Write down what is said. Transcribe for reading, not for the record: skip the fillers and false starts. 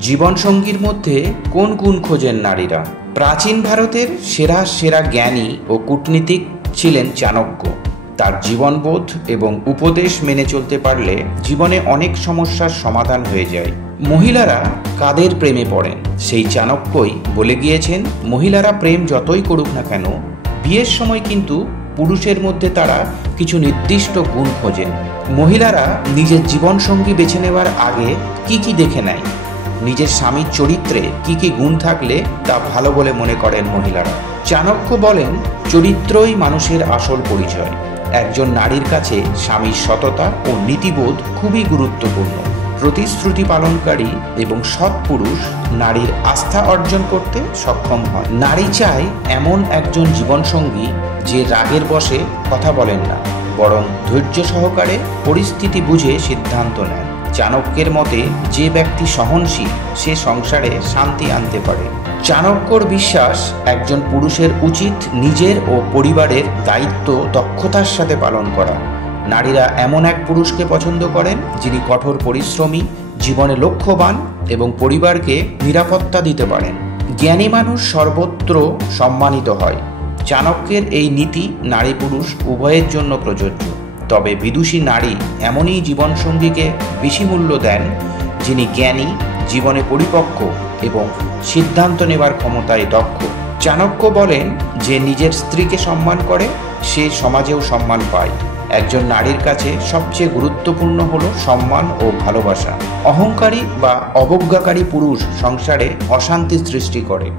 জীবনসঙ্গীর মধ্যে কোন গুণ খোঁজেন নারীরা? প্রাচীন ভারতের সেরা সেরা জ্ঞানী ও কূটনীতিক ছিলেন চাণক্য। তার জীবনবোধ এবং উপদেশ মেনে চলতে পারলে জীবনে অনেক সমস্যার সমাধান হয়ে যায়। মহিলারা কাদের প্রেমে পড়েন? সেই চাণক্যই বলে গিয়েছেন, মহিলারা প্রেম যতই করুক না কেন, বিয়ের সময় কিন্তু পুরুষের মধ্যে তারা কিছু নির্দিষ্ট গুণ খোঁজেন। মহিলারা নিজের জীবনসঙ্গী বেছে নেওয়ার আগে কি দেখে নেয়? নিজের স্বামীর চরিত্রে কি গুণ থাকলে তা ভালো বলে মনে করেন মহিলারা। চাণক্য বলেন, চরিত্রই মানুষের আসল পরিচয়। একজন নারীর কাছে স্বামীর সততা ও নীতিবোধ খুবই গুরুত্বপূর্ণ। প্রতিশ্রুতি পালনকারী এবং সৎ পুরুষ নারীর আস্থা অর্জন করতে সক্ষম হয়। নারী চায় এমন একজন জীবনসঙ্গী যে রাগের বশে কথা বলেন না, বরং ধৈর্য সহকারে পরিস্থিতি বুঝে সিদ্ধান্ত নেন। চাণক্যের মতে, যে ব্যক্তি সহনশীল সে সংসারে শান্তি আনতে পারে। চাণক্যর বিশ্বাস, একজন পুরুষের উচিত নিজের ও পরিবারের দায়িত্ব দক্ষতার সাথে পালন করা। নারীরা এমন এক পুরুষকে পছন্দ করেন যিনি কঠোর পরিশ্রমী, জীবনে লক্ষ্যবান এবং পরিবারকে নিরাপত্তা দিতে পারেন। জ্ঞানী মানুষ সর্বত্র সম্মানিত হয়। চাণক্যের এই নীতি নারী পুরুষ উভয়ের জন্য প্রযোজ্য। তবে বিদুষী নারী এমনই জীবনসঙ্গীকে বেশি মূল্য দেন যিনি জ্ঞানী, জীবনে পরিপক্ক এবং সিদ্ধান্ত নেবার ক্ষমতায় দক্ষ। চাণক্য বলেন, যে নিজের স্ত্রীকে সম্মান করে সে সমাজেও সম্মান পায়। একজন নারীর কাছে সবচেয়ে গুরুত্বপূর্ণ হলো সম্মান ও ভালোবাসা। অহংকারী বা অবজ্ঞাকারী পুরুষ সংসারে অশান্তি সৃষ্টি করে।